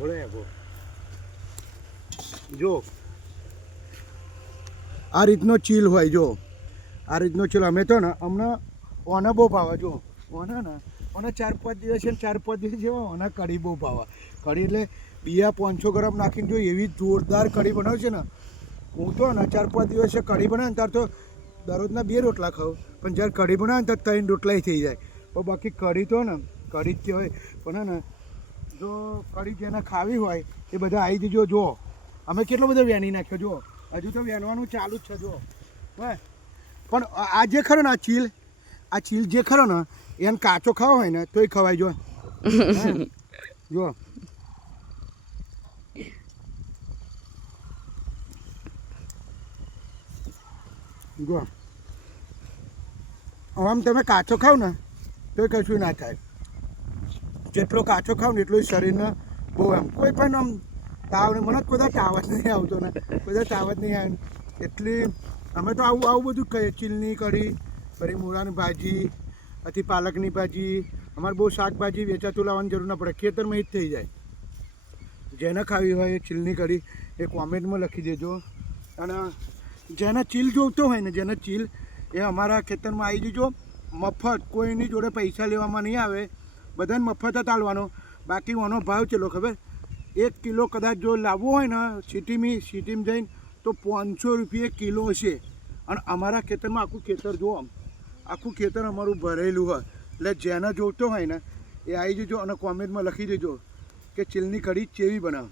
સાંભળો એવો જો આ રીતનો ચીલ હોય જો આ રીતનો ચીલ અમે તો ને અમને ઓને બહુ ભાવે જો ઓને ને ઓને 4-5 દિવસ છે ને 4-5 દિવસ જેવા ઓને કઢી બહુ ભાવે કઢી એટલે બિયા 500 ગ્રામ નાખીને જો એવી જોરદાર કઢી બનાવશે ને હું તો ને 4-5 દિવસે કઢી બનાવે ત્યારે તો દરરોજના 2 રોટલા ખાઉં પણ જ્યારે કઢી બનાવે ને ત્યારે 3 રોટલાય થઈ જાય પણ બાકી કઢી તો ને કઢી જ કહેવાય પણ ને જો કઢી જેને ખાવી હોય એ બધા આવી જજો જો અમે કેટલો બધો વેણી નાખ્યો જો હજુ તો વેણવાનું ચાલુ જ છે જો બસ પણ આ જે ખરો ને આ ચીલ જે ખરો ને એને કાચો ખાવો હોય ને તોય ખવાય જો જો જો આમ તમે કાચો ખાવ ને તોય કશું ના થાય જેટલો કાચો ખાવ ને એટલું શરીરને બહુ એમ કોઈ પણ આમ તાવ ને મને કોઈ તાવ જ નહીં આવતો ને કોઈ તાવ જ નહીં આવે એટલી અમે તો આવું બધું કહીએ ચીલની કઢી ફરી મૂળાની ભાજી પછી પાલકની ભાજી અમારે બહુ શાકભાજી વેચાતું લાવવાની જરૂર ના પડે ખેતરમાં જ થઈ જાય જેને ખાવી હોય એ ચીલની કઢી એ કોમેન્ટમાં લખી દેજો અને જેને ચીલ જોઈતો હોય ને જેને ચીલ એ અમારા ખેતરમાં આવી જજો મફત કોઈની જોડે પૈસા લેવામાં નહીં આવે બધાને મફત જ આલવાનો બાકી ઓનો ભાવ ચલો ખબર 1 કિલો કદાચ જો લાવવો હોય ને સિટીમાં જઈને તો 500 રૂપિયા કિલો હશે અને અમારા ખેતરમાં આખું ખેતર જો આખું ખેતર અમારું ભરેલું હોય એટલે જેને જોઈતો હોય ને એ આવી જજો અને કોમેન્ટમાં લખી દેજો કે ચીલની કઢી કેવી બનાવે